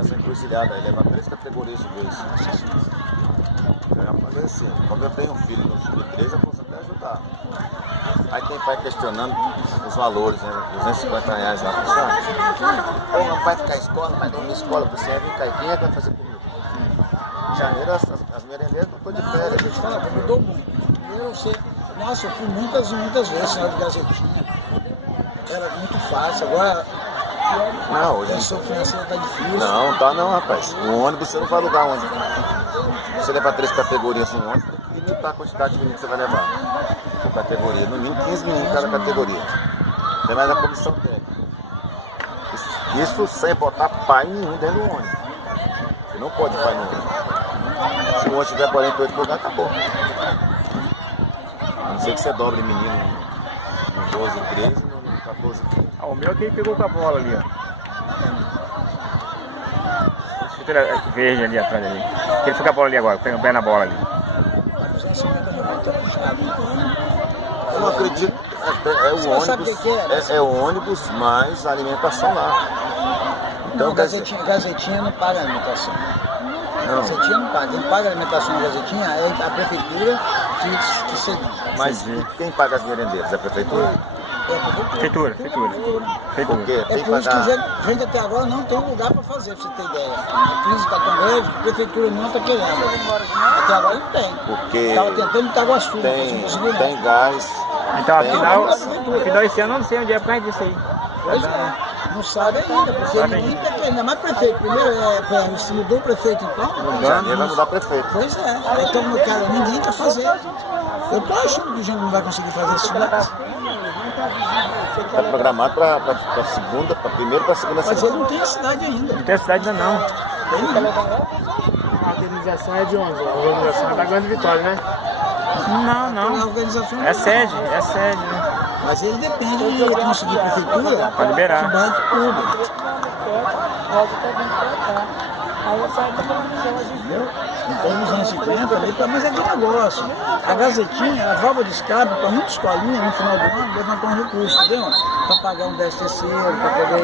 essa encruzilhada aí, leva 3 categorias de vez. Eu já falei assim, quando eu tenho um filho no sub-13, eu posso até ajudar. Aí quem vai questionando os valores, né? R$250 lá, pessoal. Pô, não vai ficar escola, não vai dormir escola pra você, vem cá, quem é que vai fazer comigo? Em janeiro as merendeiras não estão de férias. Eu te falo, mudou muito. Eu sei, nossa, eu fui muitas vezes na de Gazetinha. Era muito fácil, agora Não, a hoje questão financeira tá difícil. não tá não, rapaz. O ônibus você não vai alugar ônibus. Você levar 3 categorias no ônibus, tem que limitar a quantidade de meninos que você vai levar. Por categoria, no mínimo 15 meninos em cada categoria. Tem mais a comissão técnica. Isso sem botar pai nenhum dentro do ônibus. Você não pode pai no ônibus. Se o ônibus tiver 48 lugares, acabou. A não ser que você dobre menino no 12, 13, no 14. Ah, o meu é quem pegou com a bola ali, ó. Chuteira verde ali atrás ali. Ele foi com a bola ali agora, pega o pé na bola ali. A 250 realmente é puxado. Eu não acredito. É o Você sabe ônibus. o que é? É o ônibus mais a alimentação lá. Então, Não, Gazetinha não paga alimentação. Não. Gazetinha não paga. Quem paga alimentação na Gazetinha é a prefeitura que se... Mas quem paga as merendeiras? É a prefeitura? É a prefeitura. Por quê? É Tem que por isso que pagar. a gente até agora não tem lugar para fazer, pra você ter ideia. A crise está tão grande que a prefeitura não está querendo. Até agora não tem. Porque Estava tentando em Itaguaçu, mas não conseguiu não. tem gás. Então, Tem. afinal esse ano eu não sei onde é por causa disso aí. Pois é, não sabe ainda, porque ninguém quer ter, ainda mais prefeito. Primeiro, se mudou o prefeito então. Em janeiro vai mudar prefeito. Pois é, então, cara, ninguém quer fazer. Eu tô achando que o Jânio não vai conseguir fazer isso, né? Está programado para segunda, para primeira para segunda Mas ele semana. não tem a cidade ainda. Não tem cidade ainda não. A organização é de onde? A organização é da Grande Vitória, né? Não, A não. organização É sede, né? Mas ele depende de conseguir prefeitura Pra liberar. de banco público. Rosa tá vindo pra cá. Aí eu saio pra Entendeu? Então, nos anos 50, ali, mas é que negócio. A Gazetinha, a válvula de escape, para muita escolinha, no final do ano, levantou um recurso, entendeu? Para pagar um 10 terceiro, para poder